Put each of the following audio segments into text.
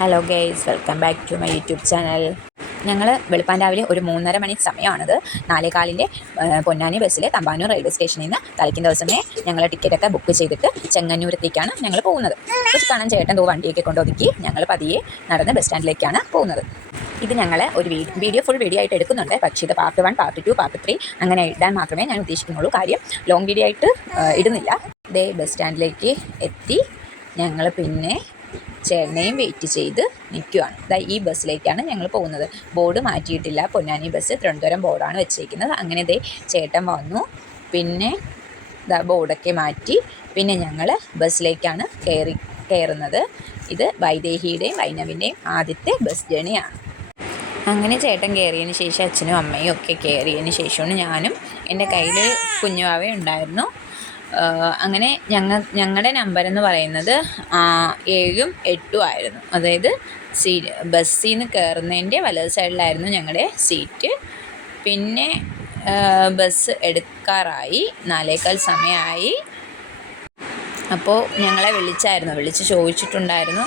Hello guys, welcome back to my YouTube channel. ഞങ്ങൾ വെളുപ്പാൻ രാവിലെ ഒരു 3:30 മണി സമയമാണത്. 4:15 പൊന്നാനി ബസ്സിൽ തമ്പാനൂർ റെയിൽവേ സ്റ്റേഷനിൽ നിന്ന് തളിക്കുന്ന ദിവസമേ ഞങ്ങൾ ടിക്കറ്റൊക്കെ ബുക്ക് ചെയ്തിട്ട് ചെങ്ങന്നൂരത്തേക്കാണ് ഞങ്ങൾ പോകുന്നത്. ബസ് കാണാൻ ചേട്ടൻ വണ്ടിയൊക്കെ കൊണ്ടൊതുക്കി ഞങ്ങൾ പതിയെ നടന്ന് ബസ് സ്റ്റാൻഡിലേക്കാണ് പോകുന്നത്. ഇത് ഞങ്ങൾ ഒരു ഫുൾ വീഡിയോ ആയിട്ട് എടുക്കുന്നുണ്ട്. പക്ഷേ ഇത് പാർട്ട് 1, പാർട്ട് 2, പാർട്ട് 3 അങ്ങനെ ഇടാൻ മാത്രമേ ഞാൻ ഉദ്ദേശിക്കുന്നുള്ളൂ. കാര്യം ലോങ് വീഡിയോ ആയിട്ട് ഇടുന്നില്ല. ഇതേ ബസ് സ്റ്റാൻഡിലേക്ക് എത്തി ഞങ്ങൾ പിന്നെ ചേട്ടനെയും വെയിറ്റ് ചെയ്ത് നിൽക്കുകയാണ്. ഈ ബസ്സിലേക്കാണ് ഞങ്ങൾ പോകുന്നത്. ബോർഡ് മാറ്റിയിട്ടില്ല. പൊന്നാനി ബസ് തിരുവനന്തപുരം ബോർഡാണ് വെച്ചേക്കുന്നത്. അങ്ങനെ ചേട്ടൻ വന്നു. പിന്നെ ബോർഡൊക്കെ മാറ്റി പിന്നെ ഞങ്ങൾ ബസ്സിലേക്കാണ് കയറുന്നത്. ഇത് വൈദേഹിയുടെയും വൈനവിൻ്റെയും ആദ്യത്തെ ബസ് ജേണിയാണ്. അങ്ങനെ ചേട്ടൻ കയറിയതിന് ശേഷം അച്ഛനും അമ്മയും ഒക്കെ കയറിയതിന് ശേഷമാണ് ഞാനും. എൻ്റെ കയ്യിൽ കുഞ്ഞുവാവ ഉണ്ടായിരുന്നു. അങ്ങനെ ഞങ്ങളുടെ നമ്പരെന്ന് പറയുന്നത് 7ഉം 8ഉം ആയിരുന്നു. അതായത് ബസ്സിൽ നിന്ന് കയറുന്നതിൻ്റെ വലത് സൈഡിലായിരുന്നു ഞങ്ങളുടെ സീറ്റ്. പിന്നെ ബസ് എടുക്കാറായി, 4:15 സമയമായി. അപ്പോൾ ഞങ്ങളെ വിളിച്ച് ചോദിച്ചിട്ടുണ്ടായിരുന്നു,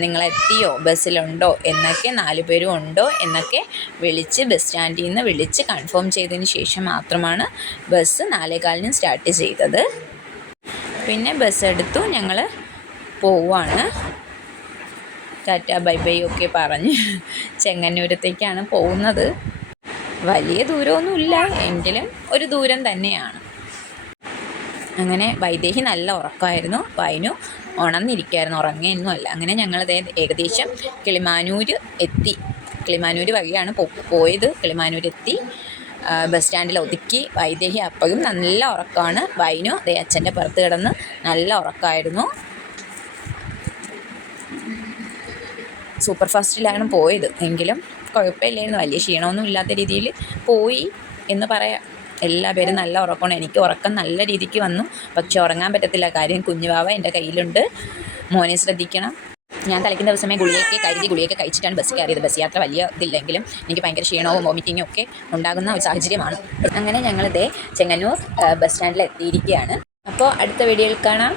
നിങ്ങളെത്തിയോ, ബസ്സിലുണ്ടോ എന്നൊക്കെ, 4 പേരും ഉണ്ടോ എന്നൊക്കെ ബസ് സ്റ്റാൻഡിൽ നിന്ന് വിളിച്ച് കൺഫേം ചെയ്തതിന് ശേഷം മാത്രമാണ് ബസ് 4:15 സ്റ്റാർട്ട് ചെയ്തത്. പിന്നെ ബസ് എടുത്തു, ഞങ്ങൾ പോവാണ്. ടാറ്റ ബൈ ബൈ ഒക്കെ പറഞ്ഞ് ചെങ്ങന്നൂരത്തേക്കാണ് പോകുന്നത്. വലിയ ദൂരമൊന്നുമില്ല, എങ്കിലും ഒരു ദൂരം തന്നെയാണ്. അങ്ങനെ വൈദേഹി നല്ല ഉറക്കമായിരുന്നു, വൈനു ഉണർന്നിരിക്കുകയായിരുന്നു, ഉറങ്ങിയൊന്നും അല്ല. അങ്ങനെ ഞങ്ങളത് ഏകദേശം കിളിമാനൂർ എത്തി. കിളിമാനൂർ വഴിയാണ് പോയത്. കിളിമാനൂരെത്തി, ബസ് സ്റ്റാൻഡിൽ ഒതുക്കി. വൈദേഹി അപ്പോഴും നല്ല ഉറക്കമാണ്. വൈനു അച്ഛൻ്റെ പുറത്ത് കിടന്ന് നല്ല ഉറക്കമായിരുന്നു. സൂപ്പർ ഫാസ്റ്റിലാണ് പോയത്, എങ്കിലും കുഴപ്പമില്ലായിരുന്നു. വലിയ ക്ഷീണമൊന്നും ഇല്ലാത്ത രീതിയിൽ പോയി എന്ന് പറയാം. എല്ലാ പേരും നല്ല ഉറക്കമാണ്. എനിക്ക് ഉറക്കം നല്ല രീതിക്ക് വന്നു. പക്ഷെ ഉറങ്ങാൻ പറ്റത്തില്ല. കാര്യം കുഞ്ഞുവാവ എൻ്റെ കയ്യിലുണ്ട്. മോനെ ശ്രദ്ധിക്കണം. ഞാൻ തളിക്കുന്ന ദിവസമേ ഗുളിയൊക്കെ കഴിച്ചിട്ടാണ് ബസ് കയറിയത്. ബസ് യാത്ര വലിയ ഇതില്ലെങ്കിലും എനിക്ക് ഭയങ്കര ക്ഷീണവും വോമിറ്റിങ്ങും ഒക്കെ ഉണ്ടാകുന്ന ഒരു സാഹചര്യമാണ്. അങ്ങനെ ഞങ്ങളിതേ ചെങ്ങന്നൂർ ബസ് സ്റ്റാൻഡിൽ എത്തിയിരിക്കുകയാണ്. അപ്പോൾ അടുത്ത വീഡിയോയിൽ കാണാം.